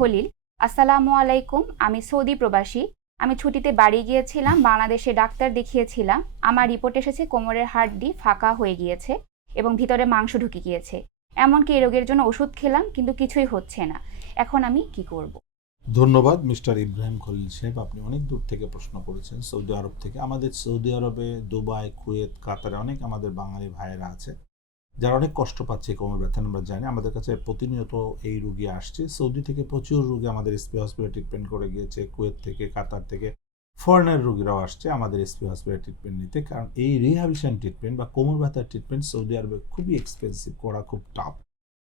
খলিল। আসসালামু আলাইকুম। আমি সৌদি প্রবাসী। আমি ছুটিতে বাড়ি গিয়েছিলাম, বাংলাদেশে ডাক্তার দেখিয়েছিলাম। আমার রিপোর্ট এসেছে কোমরের হাড়টি ফাঁকা হয়ে গিয়েছে এবং ভিতরে মাংস ঢুকে গিয়েছে। এমনকি এই রোগের জন্য ওষুধ খেলাম, কিন্তু কিছুই হচ্ছে না। এখন আমি কি করব? ধন্যবাদ মিস্টার ইব্রাহিম খলিল সাহেব, আপনি অনেক দূর থেকে প্রশ্ন করেছেন, সৌদি আরব থেকে। আমাদের সৌদি আরবে, দুবাই, কুয়েত, কাতারে অনেক আমাদের বাঙালি ভাইয়েরা আছে যারা অনেক কষ্ট পাচ্ছে কোমর ব্যথা। আমরা জানি আমাদের কাছে প্রতিনিয়ত এই রোগী আসছে। সৌদি থেকে প্রচুর রোগী আমাদের এসপি হসপিটালে ট্রিটমেন্ট করে গিয়েছে, কুয়েত থেকে, কাতার থেকে ফরেনার রোগীরাও আসছে আমাদের এসপি হসপিটালে ট্রিটমেন্ট নিতে। কারণ এই রিহ্যাবিলিটেশন ট্রিটমেন্ট বা কোমর ব্যথার ট্রিটমেন্ট সৌদি আরবে খুবই এক্সপেন্সিভ, করা খুব টাফ।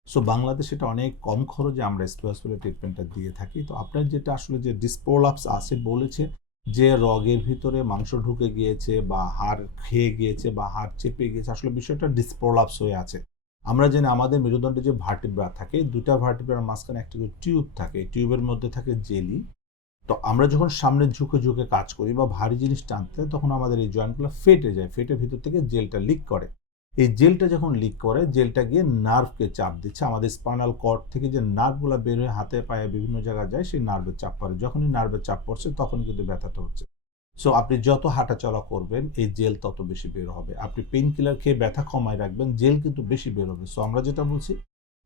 সো বাংলাদেশে এটা অনেক কম খরচে আমরা এসপি হসপিটালে ট্রিটমেন্টটা দিয়ে থাকি। তো আপনার যেটা আসলে যে ডিসপ্রোলাপস আছে বলেছে, যে রগের ভিতরে মাংস ঢুকে গিয়েছে বা হাড় খেয়ে গিয়েছে বা হাড় চেপে গিয়েছে, আসলে বিষয়টা ডিসপ্রোলাপস হয়ে আছে। আমরা জানি আমাদের মেরুদণ্ডে যে ভার্টিব্রা থাকে, দুটা ভার্টিব্রার মাঝখানে একটা করে টিউব থাকে, টিউবের মধ্যে থাকে জেলি। তো আমরা যখন সামনে ঝুঁকে ঝুঁকে কাজ করি বা ভারী জিনিস টানতে, তখন আমাদের এই জয়েন্টগুলো ফেটে যায়, ফেটে ভিতর থেকে জেলটা লিক করে। এই জেলটা যখন লিক করে, জেলটা গিয়ে নার্ভকে চাপ দিচ্ছে। আমাদের স্পাইনাল কর্ড থেকে যে নার্ভগুলো বের হয়ে হাতে পায়ে বিভিন্ন জায়গায় যায়, সেই নার্ভের চাপ পড়ে। যখনই নার্ভের চাপ পড়ছে তখন কিন্তু ব্যথাটা হচ্ছে। সো আপনি যত হাঁটাচলা করবেন, এই জেল তত বেশি বের হবে। আপনি পেইন কিলার খেয়ে ব্যথা কমায় রাখবেন, জেল কিন্তু বেশি বের হবে। সো আমরা যেটা বলছি,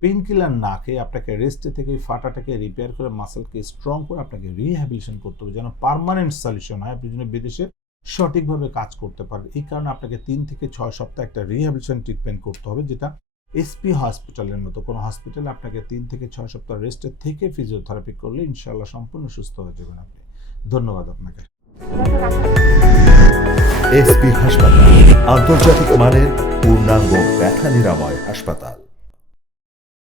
পেইন কিলার না খেয়ে আপনাকে রেস্টে থেকে ওই ফাটাটাকে রিপেয়ার করে, মাসেলকে স্ট্রং করে আপনাকে রিহ্যাবিলিটেশন করতে হবে, যেন পার্মানেন্ট সলিউশন হয়, আপনি যেন বিদেশে সঠিকভাবে কাজ করতে পারেন। এই কারণে আপনাকে 3 থেকে 6 সপ্তাহ একটা রিহ্যাবিলিটেশন ট্রিটমেন্ট করতে হবে, যেটা এসপি হসপিটালের মতো কোনো হসপিটালে আপনাকে 3 থেকে 6 সপ্তাহ রেস্টের থেকে ফিজিওথেরাপি করলে ইনশাআল্লাহ সম্পূর্ণ সুস্থ হয়ে যাবেন আপনি। ধন্যবাদ আপনাকে। এসপি হাসপাতাল, আন্তর্জাতিক মানের পূর্ণাঙ্গ ব্যথা নিরাময় হাসপাতাল।